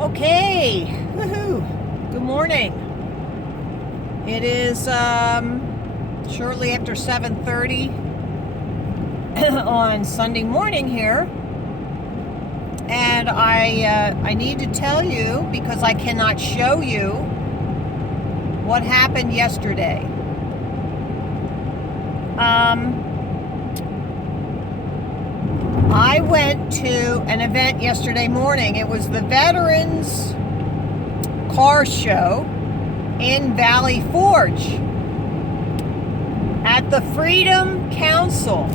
Okay, woohoo! Good morning. It is shortly after 7:30 on Sunday morning here, and I need to tell you because I cannot show you what happened yesterday. I went to an event yesterday morning. It was the Veterans Car Show in Valley Forge at the Freedom Council.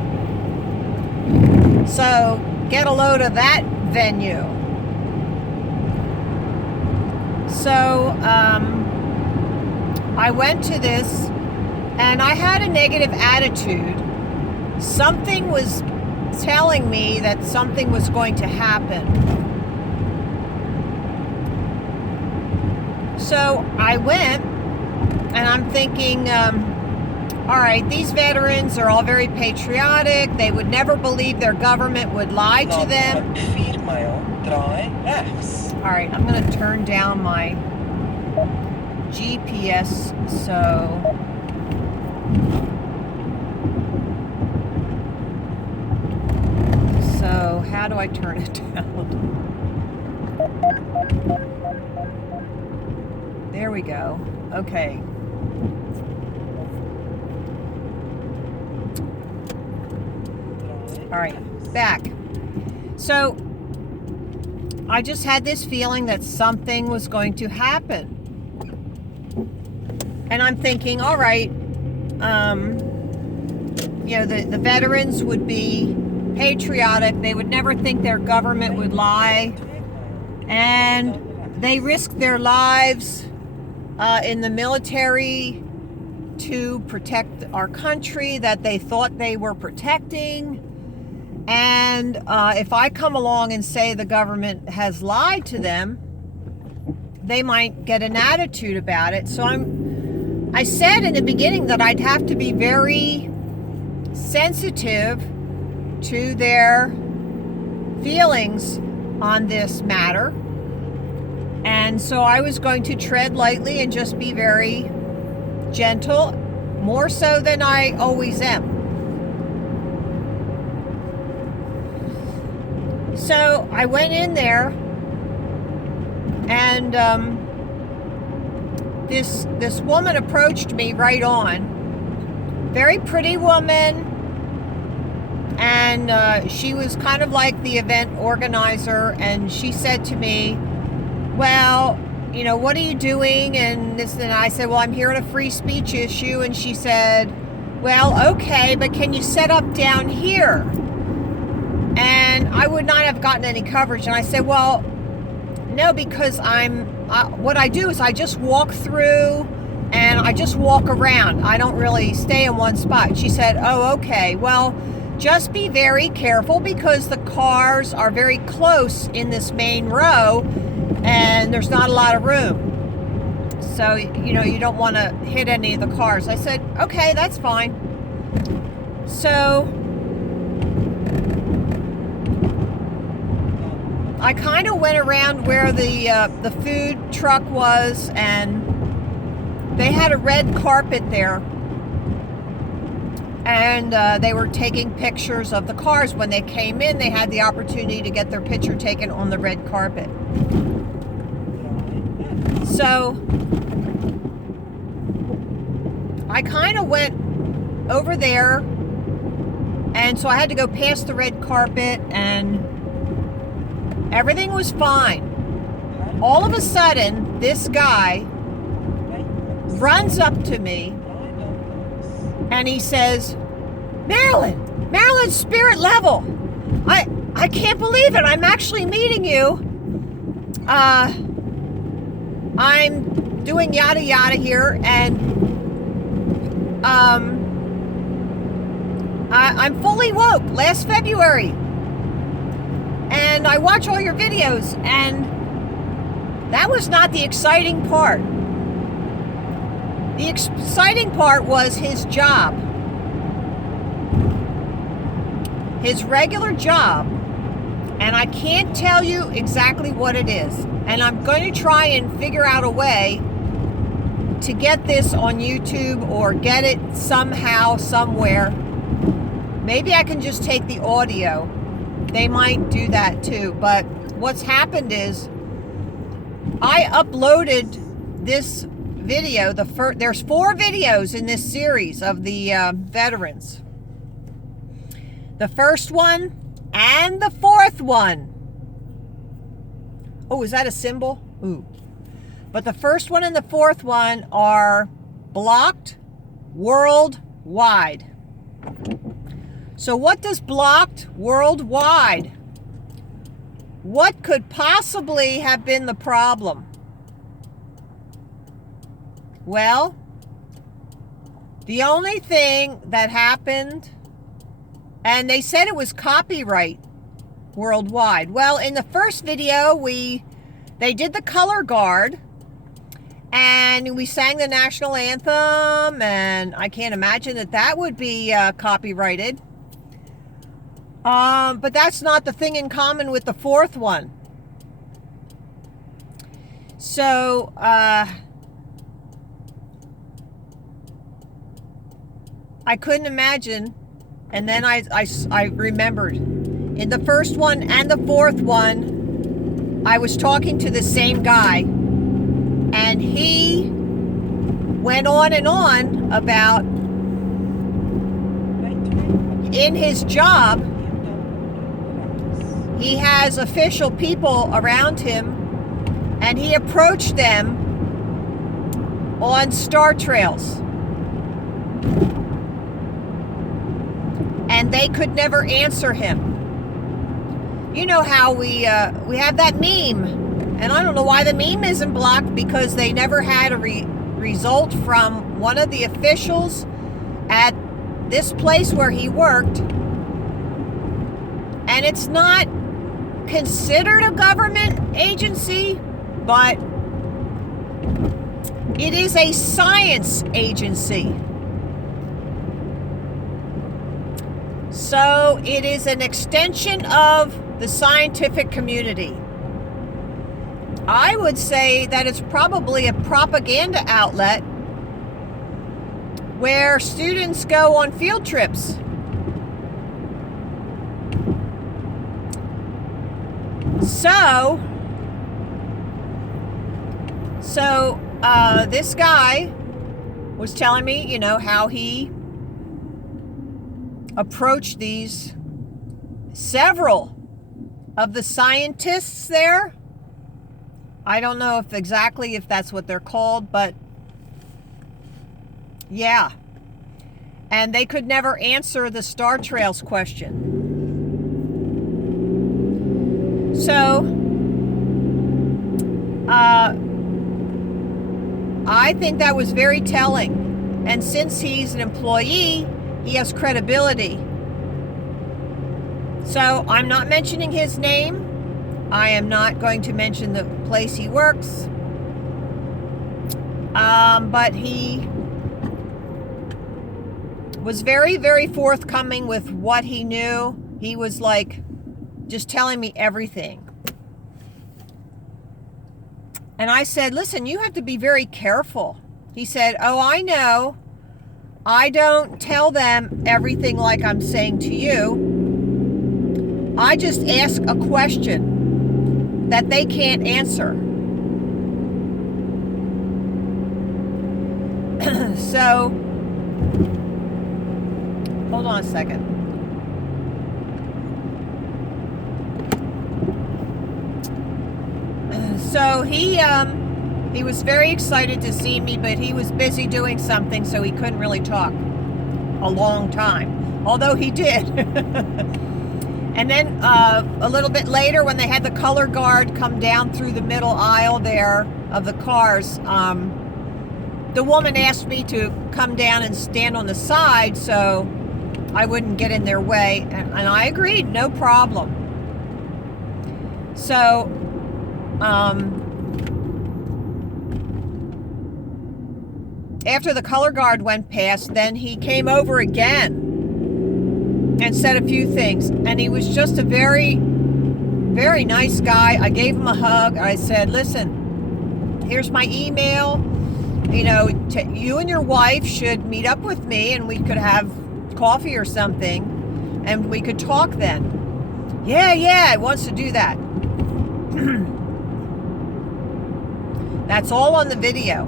So get a load of that venue. So I went to this and I had a negative attitude. Something was telling me that something was going to happen. So I went and I'm thinking, all right, these veterans are all very patriotic. They would never believe their government would lie to them. All right, I'm going to turn down my GPS So how do I turn it down? There we go. Okay. All right, back. So I just had this feeling that something was going to happen. And I'm thinking, all right, the veterans would be patriotic. They would never think their government would lie. And they risked their lives in the military to protect our country that they thought they were protecting. And if I come along and say the government has lied to them, they might get an attitude about it. So I said in the beginning that I'd have to be very sensitive to their feelings on this matter. And so I was going to tread lightly and just be very gentle, more so than I always am. So I went in there and this woman approached me right on. Very pretty woman. And she was kind of like the event organizer, and she said to me, well, what are you doing? And this, and I said, well, I'm here on a free speech issue. And she said, well, okay, but can you set up down here? And I would not have gotten any coverage. And I said, well, no, because what I do is I just walk through and I just walk around. I don't really stay in one spot. She said, oh, okay, well, just be very careful because the cars are very close in this main row and there's not a lot of room. So, you don't want to hit any of the cars. I said, okay, that's fine. So I kind of went around where the food truck was, and they had a red carpet there. And they were taking pictures of the cars. When they came in, they had the opportunity to get their picture taken on the red carpet. So I kind of went over there, and so I had to go past the red carpet, and everything was fine. All of a sudden, this guy runs up to me and he says, Marilyn, spirit level. I can't believe it. I'm actually meeting you. I'm doing yada yada here, and I'm fully woke last February. And I watch all your videos, and that was not the exciting part. The exciting part was his job. His regular job, and I can't tell you exactly what it is. And I'm going to try and figure out a way to get this on YouTube or get it somehow, somewhere. Maybe I can just take the audio. They might do that too. But what's happened is I uploaded this video. There's 4 videos in this series of the veterans. The first one and the 4th one. Oh, is that a symbol? Ooh. But the first one and the 4th one are blocked worldwide. So what does blocked worldwide? What could possibly have been the problem? Well, the only thing that happened, and they said it was copyright worldwide. Well, in the first video, they did the color guard, and we sang the national anthem, and I can't imagine that would be copyrighted. But that's not the thing in common with the 4th one. So, I couldn't imagine, and then I remembered. In the first one and the 4th one, I was talking to the same guy, and he went on and on about in his job, he has official people around him, and he approached them on star trails. And they could never answer him. You know how we have that meme, and I don't know why the meme isn't blocked, because they never had a result from one of the officials at this place where he worked. And it's not considered a government agency, but it is a science agency. So it is an extension of the scientific community. I would say that it's probably a propaganda outlet where students go on field trips. So this guy was telling me, you know, how he approached several of the scientists there. I don't know if that's what they're called, but yeah. And they could never answer the Star Trails question. So, I think that was very telling. And since he's an employee, he has credibility. So, I'm not mentioning his name. I am not going to mention the place he works. But he was very, very forthcoming with what he knew. He was like just telling me everything. And I said, listen, you have to be very careful. He said, oh, I know. I don't tell them everything like I'm saying to you. I just ask a question that they can't answer. So, hold on a second. So he was very excited to see me, but he was busy doing something, so he couldn't really talk a long time, although he did. And then a little bit later, when they had the color guard come down through the middle aisle there of the cars, the woman asked me to come down and stand on the side so I wouldn't get in their way, and I agreed, no problem. So after the color guard went past, then he came over again and said a few things, and he was just a very Very nice guy. I gave him a hug. I said, listen, here's my email. You know, you and your wife should meet up with me and we could have coffee or something and we could talk then. Yeah, he wants to do that. That's all on the video.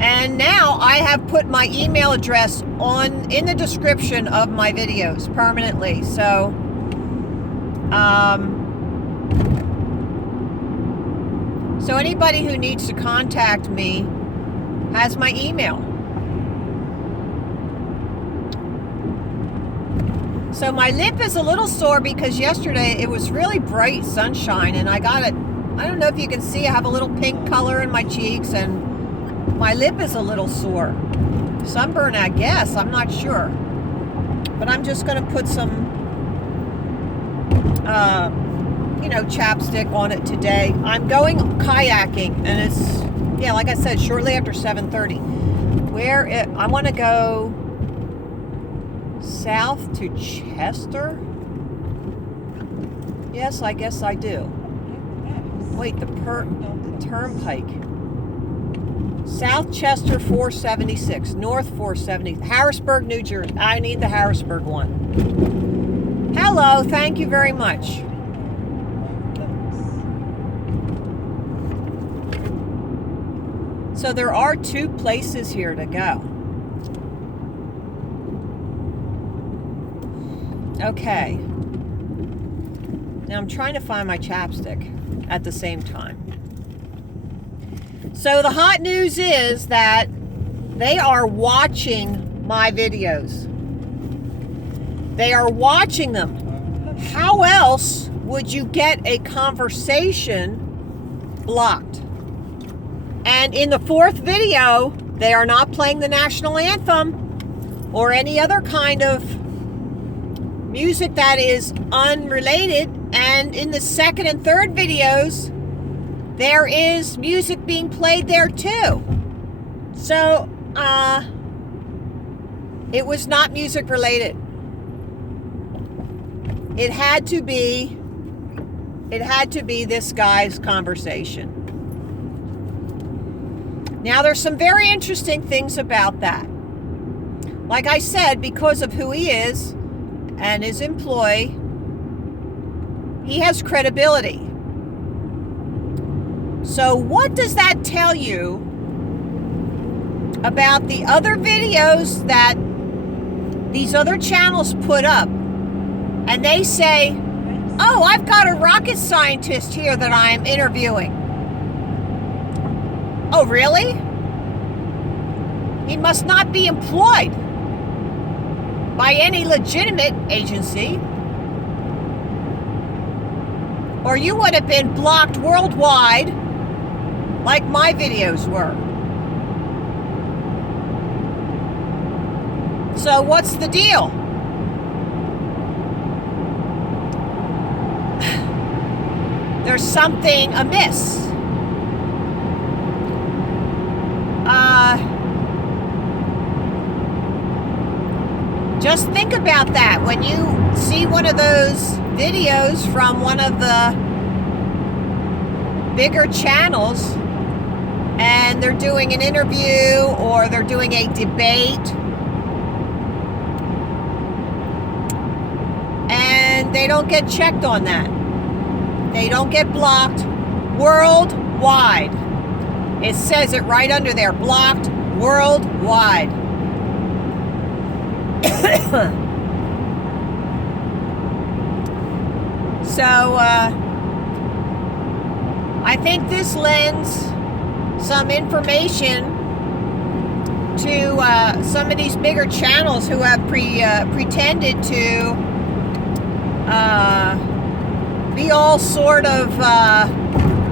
And now I have put my email address in the description of my videos permanently. So, so anybody who needs to contact me has my email. So my lip is a little sore because yesterday it was really bright sunshine and I got it. I don't know if you can see, I have a little pink color in my cheeks and my lip is a little sore. Sunburn, I guess, I'm not sure. But I'm just gonna put some, you know, chapstick on it today. I'm going kayaking and it's, yeah, like I said, shortly after 7:30. I wanna go south to Chester? Yes, I guess I do. Wait, the turnpike. South Chester 476, North 470, Harrisburg, New Jersey. I need the Harrisburg one. Hello, thank you very much. So there are 2 places here to go. Okay. Now I'm trying to find my chapstick at the same time. So the hot news is that they are watching my videos. They are watching them. How else would you get a conversation blocked? And in the 4th video, they are not playing the national anthem or any other kind of music that is unrelated. And in the 2nd and 3rd videos, there is music being played there too. So, it was not music related. It had to be this guy's conversation. Now, there's some very interesting things about that. Like I said, because of who he is and his employee, he has credibility. So what does that tell you about the other videos that these other channels put up? And they say, oh, I've got a rocket scientist here that I'm interviewing. Oh, really? He must not be employed by any legitimate agency, or you would have been blocked worldwide like my videos were. So what's the deal? There's something amiss. Just think about that when you see one of those videos from one of the bigger channels and they're doing an interview or they're doing a debate and they don't get checked on that. They don't get blocked worldwide. It says it right under there, blocked worldwide. So, I think this lends some information to some of these bigger channels who have pretended to be all sort of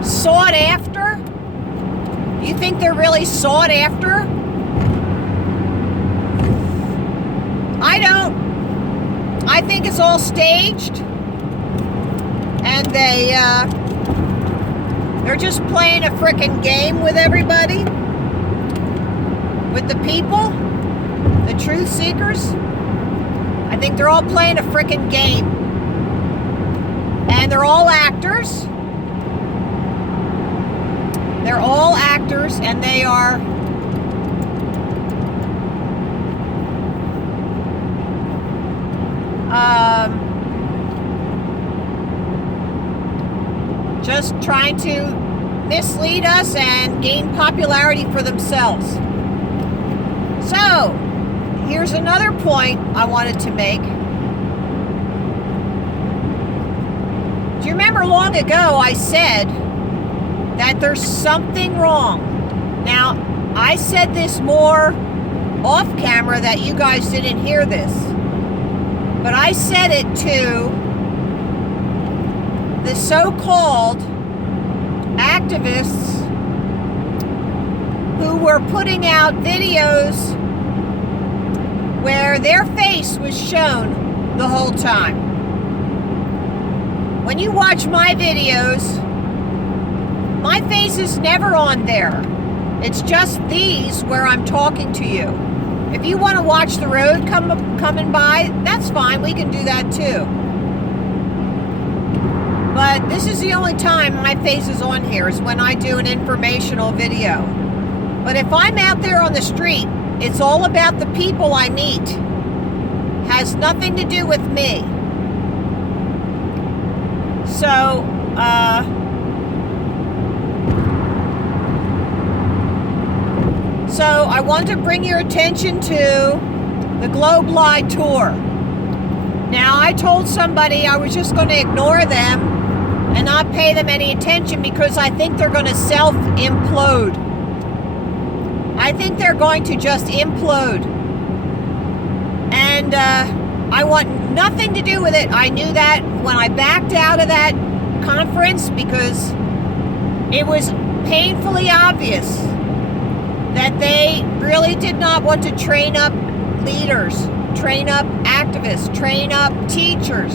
sought after. You think they're really sought after? I don't. I think it's all staged, and they're just playing a frickin' game with everybody, with the people, the truth seekers. I think they're all playing a frickin' game. And they're all actors. They're all actors, and they are just trying to mislead us and gain popularity for themselves. So, here's another point I wanted to make. Do you remember long ago I said that there's something wrong? Now, I said this more off camera that you guys didn't hear this. But I said it to the so-called activists who were putting out videos where their face was shown the whole time. When you watch my videos, my face is never on there. It's just these where I'm talking to you. If you want to watch the road coming by, that's fine. We can do that too. But this is the only time my face is on here, is when I do an informational video. But if I'm out there on the street, it's all about the people I meet. Has nothing to do with me. So, I wanted to bring your attention to the Globe Live tour. Now, I told somebody I was just going to ignore them and not pay them any attention because I think they're going to self-implode. I think they're going to just implode. And I want nothing to do with it. I knew that when I backed out of that conference because it was painfully obvious that they really did not want to train up leaders, train up activists, train up teachers.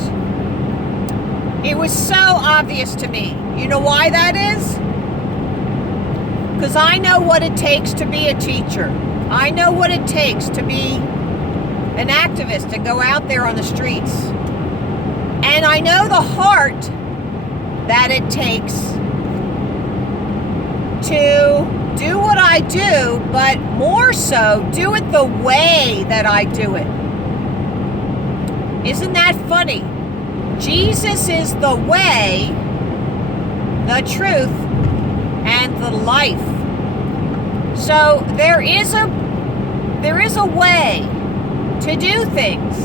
It was so obvious to me. You know why that is? Because I know what it takes to be a teacher. I know what it takes to be an activist and go out there on the streets. And I know the heart that it takes to do what I do, but more so, do it the way that I do it. Isn't that funny? Jesus is the way, the truth, and the life. So there is a way to do things.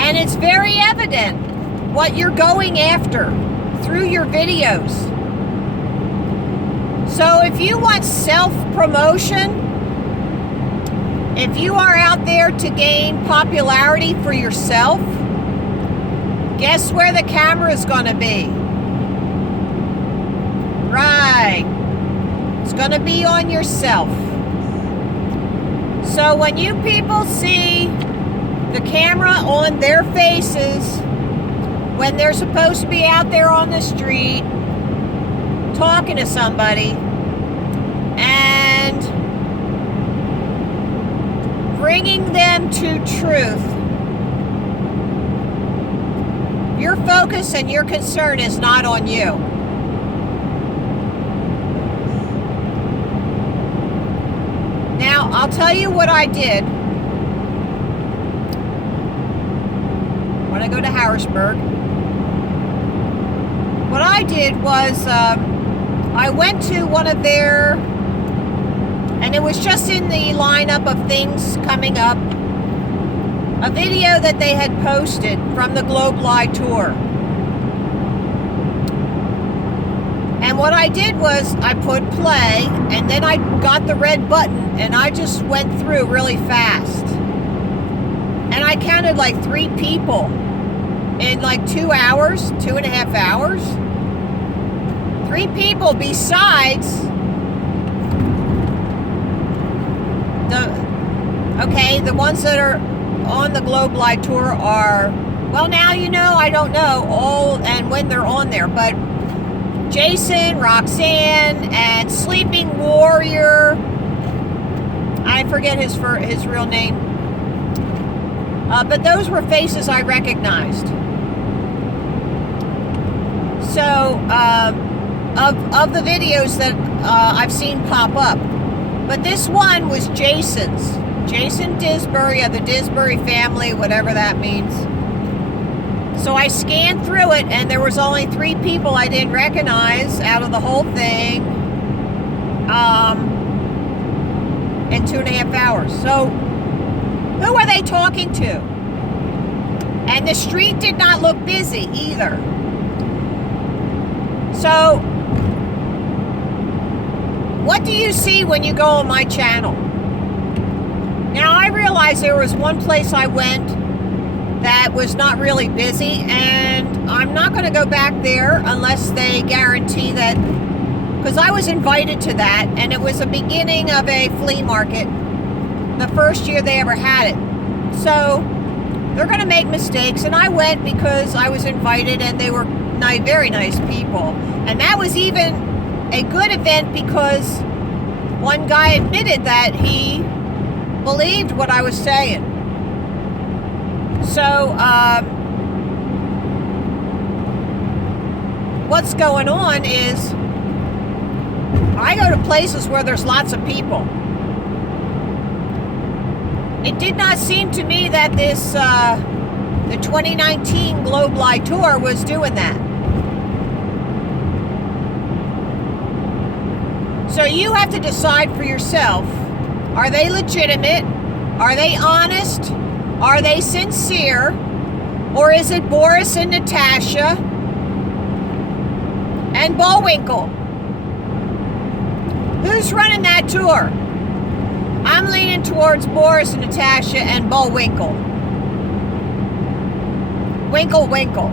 And it's very evident what you're going after through your videos. So if you want self-promotion, if you are out there to gain popularity for yourself, guess where the camera is going to be? Right. It's going to be on yourself. So when you people see the camera on their faces, when they're supposed to be out there on the street, talking to somebody, and bringing them to truth, your focus and your concern is not on you. Now, I'll tell you what I did when I go to Harrisburg. What I did was I went to one of their, and it was just in the lineup of things coming up, a video that they had posted from the Globe Live tour. And what I did was I put play, and then I got the red button, and I just went through really fast. And I counted like 3 people in like 2 hours, 2.5 hours. 3 people besides the ones that are on the Globe Live tour are, well, now you know, I don't know all and when they're on there, but Jason, Roxanne, and Sleeping Warrior, I forget his real name, but those were faces I recognized. So, of the videos that I've seen pop up. But this one was Jason's. Jason Disbury of the Disbury family, whatever that means. So I scanned through it, and there was only 3 people I didn't recognize out of the whole thing in 2.5 hours. So who are they talking to? And the street did not look busy either. So what do you see when you go on my channel? Now, I realized there was one place I went that was not really busy, and I'm not going to go back there unless they guarantee that, because I was invited to that, and it was the beginning of a flea market, the first year they ever had it. So they're going to make mistakes, and I went because I was invited, and they were very nice people. And that was even a good event because one guy admitted that he believed what I was saying. So, what's going on is I go to places where there's lots of people. It did not seem to me that this, the 2019 Globe Live Tour was doing that. So you have to decide for yourself, are they legitimate? Are they honest? Are they sincere? Or is it Boris and Natasha and Bullwinkle? Who's running that tour? I'm leaning towards Boris and Natasha and Bullwinkle. Winkle, winkle.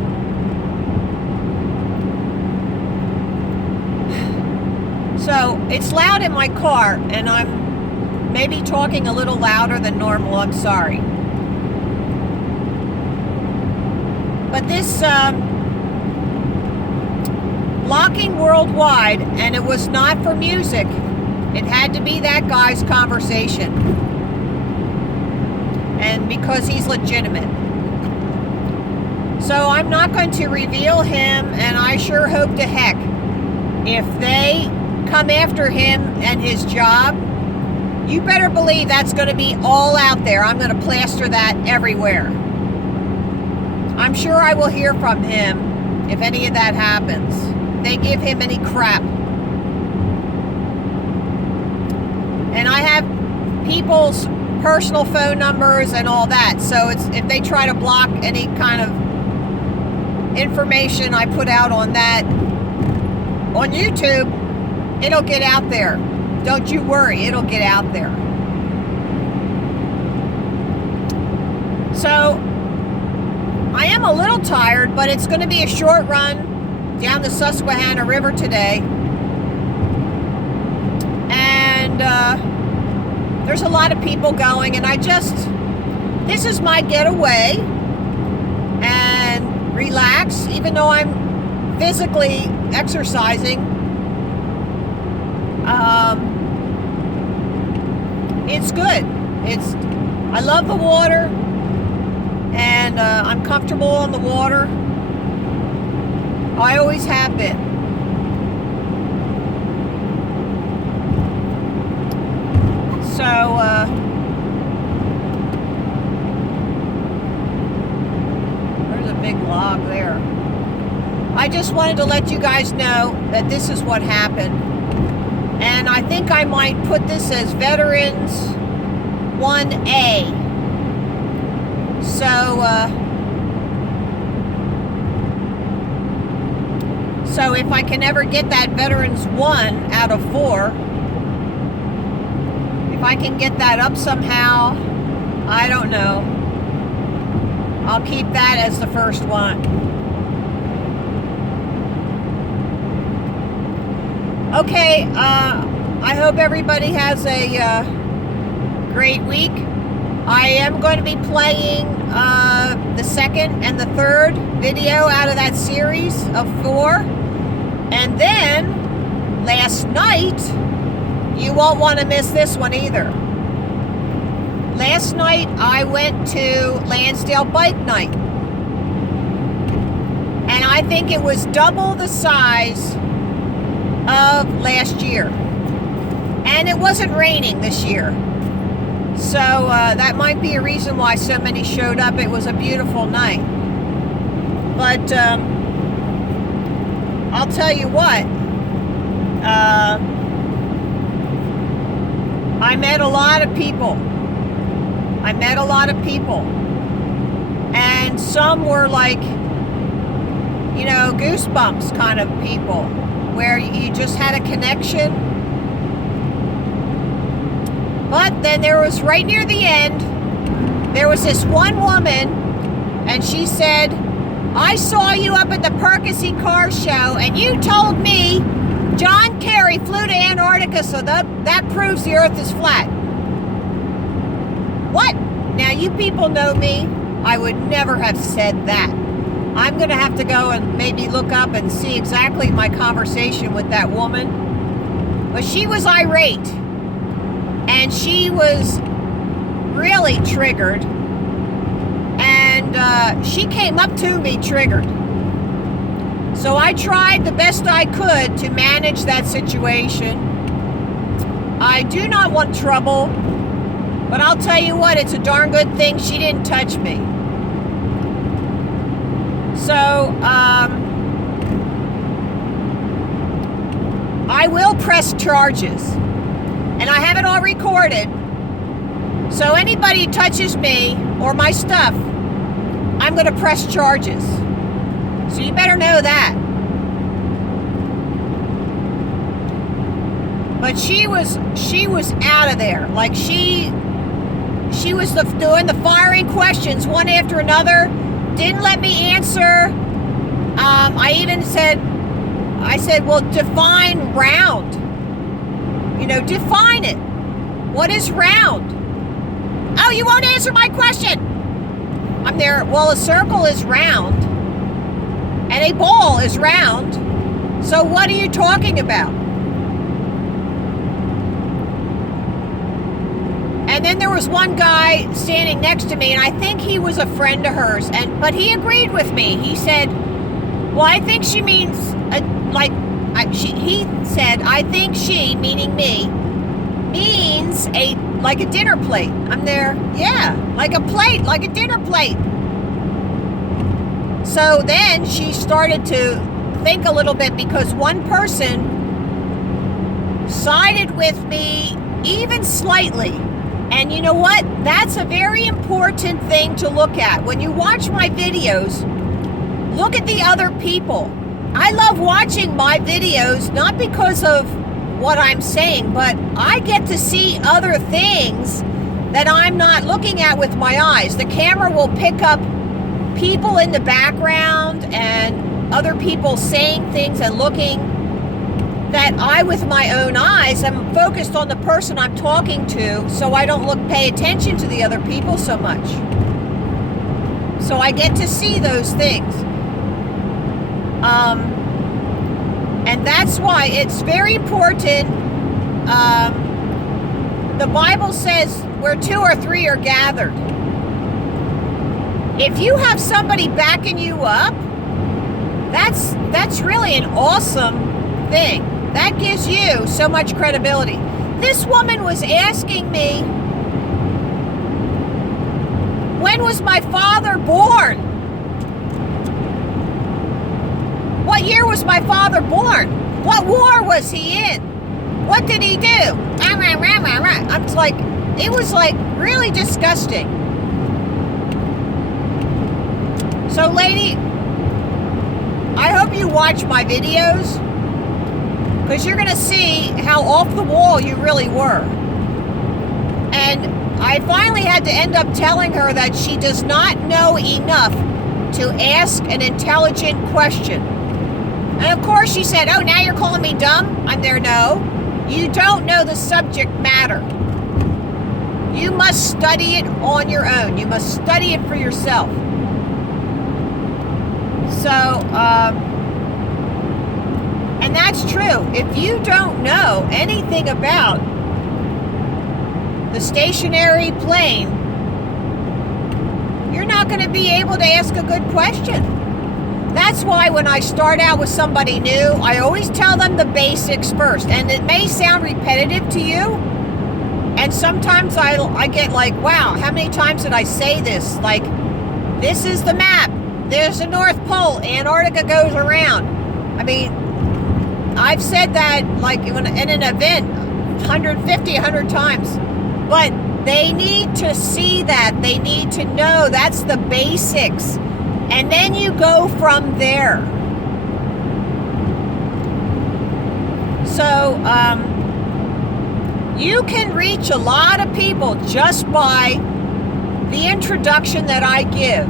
So it's loud in my car, and I'm maybe talking a little louder than normal. I'm sorry. But this blocking worldwide, and it was not for music. It had to be that guy's conversation. And because he's legitimate. So I'm not going to reveal him, and I sure hope to heck if they come after him and his job, you better believe that's going to be all out there. I'm going to plaster that everywhere. I'm sure I will hear from him if any of that happens. If they give him any crap. And I have people's personal phone numbers and all that. So it's if they try to block any kind of information I put out on that on YouTube, it'll get out there. Don't you worry, it'll get out there. So, I am a little tired, but it's going to be a short run down the Susquehanna River today. And there's a lot of people going, and this is my getaway and relax, even though I'm physically exercising. It's good. I love the water, and I'm comfortable on the water. I always have been. So, there's a big log there. I just wanted to let you guys know that this is what happened. And I think I might put this as Veterans 1A. So if I can ever get that Veterans 1 out of 4, if I can get that up somehow, I don't know. I'll keep that as the first one. Okay, I hope everybody has a great week. I am going to be playing the second and the third video out of that series of 4. And then, last night, you won't want to miss this one either. Last night, I went to Lansdale Bike Night. And I think it was double the size of last year. And it wasn't raining this year. So that might be a reason why so many showed up. It was a beautiful night. But I'll tell you what. I met a lot of people. And some were like, you know, goosebumps kind of people, where you just had a connection. But then there was, right near the end, there was this one woman, and she said, I saw you up at the Percy Car Show, and you told me John Kerry flew to Antarctica, so that proves the Earth is flat. What? Now, you people know me. I would never have said that. I'm going to have to go and maybe look up and see exactly my conversation with that woman. But she was irate. And she was really triggered. And she came up to me triggered. So I tried the best I could to manage that situation. I do not want trouble. But I'll tell you what, it's a darn good thing she didn't touch me. So, I will press charges. And I have it all recorded. So anybody who touches me or my stuff, I'm going to press charges. So you better know that. But she was out of there. Like she was doing the firing questions one after another. Didn't let me answer. I even said, well, define round. You know, define it. What is round? Oh, you won't answer my question. I'm there. Well, a circle is round. And a ball is round. So what are you talking about? And then there was one guy standing next to me, and I think he was a friend of hers. But he agreed with me. He said, well, I think she means, he said, I think she, meaning me, means like a dinner plate. I'm there, yeah, like a plate, like a dinner plate. So then she started to think a little bit, because one person sided with me even slightly. And you know what? That's a very important thing to look at. When you watch my videos, look at the other people. I love watching my videos, not because of what I'm saying, but I get to see other things that I'm not looking at with my eyes. The camera will pick up people in the background and other people saying things and looking, that I, with my own eyes, am focused on the person I'm talking to, so I don't pay attention to the other people so much. So I get to see those things. And that's why it's very important. The Bible says where 2 or 3 are gathered. If you have somebody backing you up, that's really an awesome thing. That gives you so much credibility. This woman was asking me, when was my father born? What year was my father born? What war was he in? What did he do? I'm like, it was like really disgusting. So lady, I hope you watch my videos, because you're going to see how off the wall you really were. And I finally had to end up telling her that she does not know enough to ask an intelligent question. And of course she said, oh, now you're calling me dumb? I'm there, no. You don't know the subject matter. You must study it on your own. You must study it for yourself. So, and that's true. If you don't know anything about the stationary plane, you're not going to be able to ask a good question. That's why when I start out with somebody new, I always tell them the basics first. And it may sound repetitive to you. And sometimes I get like, wow, how many times did I say this? Like, this is the map. There's the North Pole. Antarctica goes around. I mean, I've said that like in an event 150, 100 times. But they need to see that. They need to know that's the basics. And then you go from there. So, you can reach a lot of people just by the introduction that I give.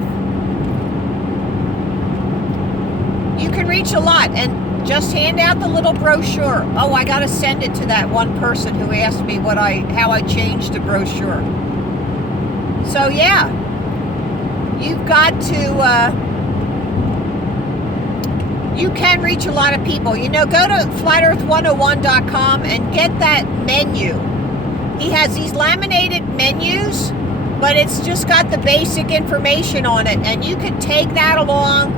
You can reach a lot, and just hand out the little brochure. Oh, I got to send it to that one person who asked me how I changed the brochure. So yeah, you've got to. You can reach a lot of people. You know, go to flatearth101.com and get that menu. He has these laminated menus, but it's just got the basic information on it. And you can take that along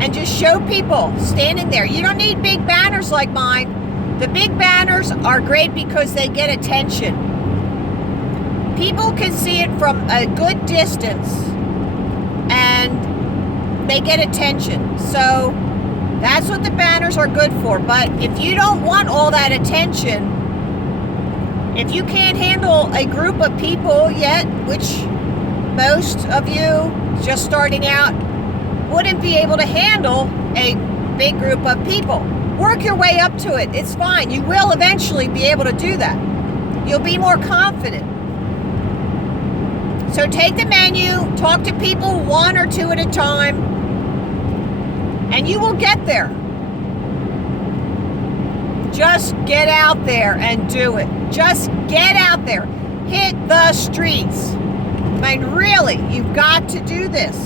and just show people standing there. You don't need big banners like mine. The big banners are great because they get attention. People can see it from a good distance and they get attention. So that's what the banners are good for. But if you don't want all that attention, if you can't handle a group of people yet, which most of you just starting out wouldn't be able to handle a big group of people, work your way up to it. It's fine. You will eventually be able to do that. You'll be more confident. So take the menu, talk to people one or two at a time, and you will get there. Just get out there and do it. Just get out there. Hit the streets. I mean, really, you've got to do this.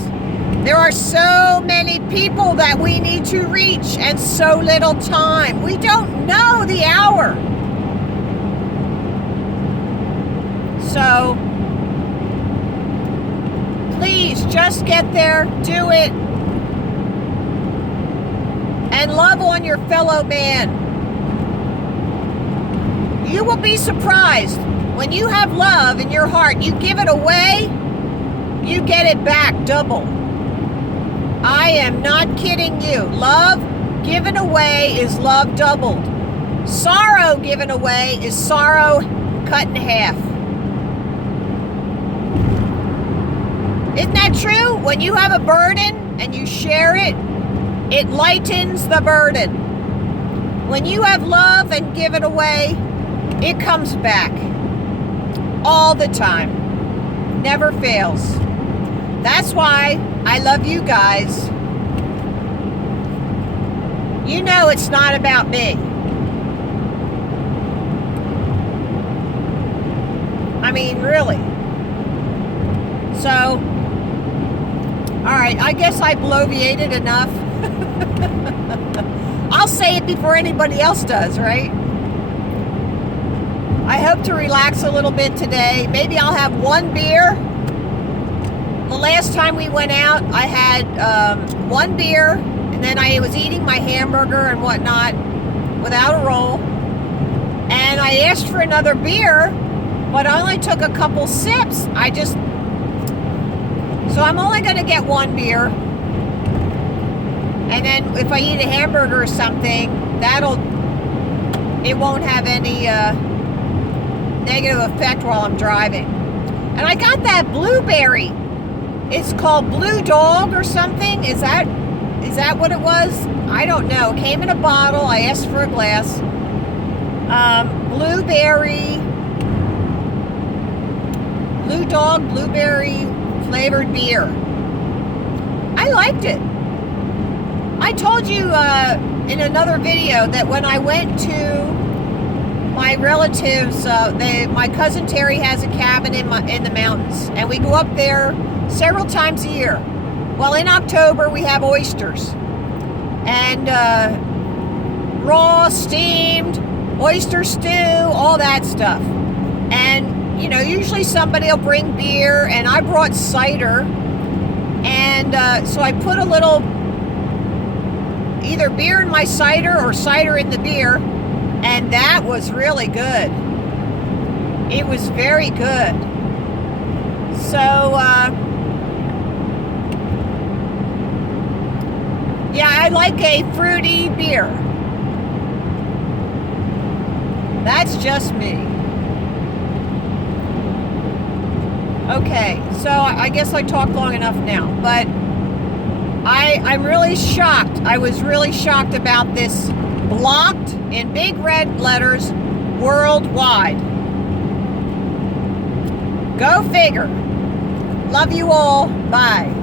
There are so many people that we need to reach and so little time. We don't know the hour. So, please just get there, do it, and love on your fellow man. You will be surprised when you have love in your heart. You give it away, you get it back double. I am not kidding you. Love given away is love doubled. Sorrow given away is sorrow cut in half. Isn't that true? When you have a burden and you share it, it lightens the burden. When you have love and give it away, it comes back. All the time. Never fails. That's why I love you guys. You know it's not about me. I mean, really. So, alright, I guess I bloviated enough. I'll say it before anybody else does, right? I hope to relax a little bit today. Maybe I'll have one beer. The last time we went out, I had one beer, and then I was eating my hamburger and whatnot without a roll. And I asked for another beer, but I only took a couple sips. So I'm only going to get one beer. And then if I eat a hamburger or something, it won't have any negative effect while I'm driving. And I got that blueberry. It's called Blue Dog or something. Is that what it was? I don't know. It came in a bottle. I asked for a glass. Blue Dog blueberry flavored beer. I liked it. I told you in another video that when I went to my relatives, my cousin Terry has a cabin in the mountains, and we go up there several times a year. Well, in October we have oysters, and raw, steamed, oyster stew, all that stuff. And usually somebody will bring beer, and I brought cider, and so I put a little either beer in my cider or cider in the beer, and that was really good. It was very good. So, yeah, I like a fruity beer. That's just me. Okay, so I guess I talked long enough now, but I'm really shocked. I was really shocked about this blocked in big red letters worldwide. Go figure. Love you all. Bye.